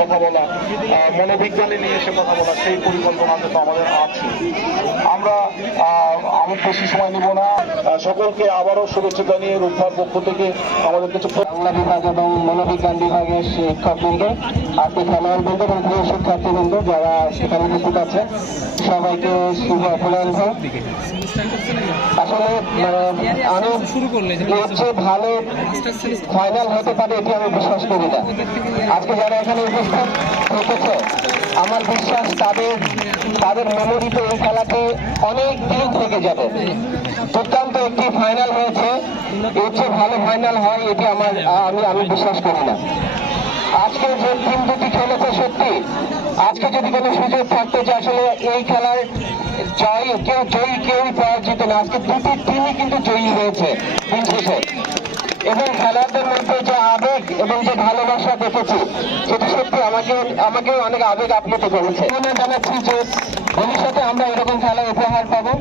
কথা বলা, মনোবিজ্ঞানী নিয়ে এসে কথা বলা, সেই পরিকল্পনা তো আমাদের আছে। আমি বেশি সময় নিব না। সকলকে আবারও শুভেচ্ছা জানিয়ে রূপসার পক্ষ থেকে আমাদের কিছু বাংলা বিভাগ এবং মনোবিজ্ঞান বিভাগের শিক্ষকবৃন্দ, আজকে খেলোয়াড়বৃন্দ এবং প্রিয় শিক্ষার্থীবৃন্দ যারা সেখানে উপস্থিত আছে, সবাইকে শুভ অভিনন্দন। আসলে আমি হচ্ছে ভালো ফাইনাল হতে পারে এটি আমি বিশ্বাস করি না। আজকে যারা এখানে উপস্থিত হতেছে, আমার বিশ্বাস তাদের মেমোরিতে এই খেলাটি অনেক দিন থেকে যাবে। দুর্দান্ত একটি ফাইনাল হয়েছে, এর চেয়ে ভালো ফাইনাল হয় এটি আমি বিশ্বাস করি না। আজকে যে টিম দুটি খেলেছে, সত্যি আজকে যদি কোনো সুযোগ থাকতো যে আসলে এই খেলার কেউ জয়ী কেউই পরাজিত না, আজকে দুটি টিমই কিন্তু জয়ী হয়েছে দিন শেষে। এবং খেলোয়াড়দের মধ্যে যে আবেগ এবং যে ভালোবাসা দেখেছি, সেটা সত্যি আমাকে অনেক আবেগ আপ্লুত করেছে। জানাচ্ছি যে ভবিষ্যতে আমরা এরকম খেলা উপহার পাবো।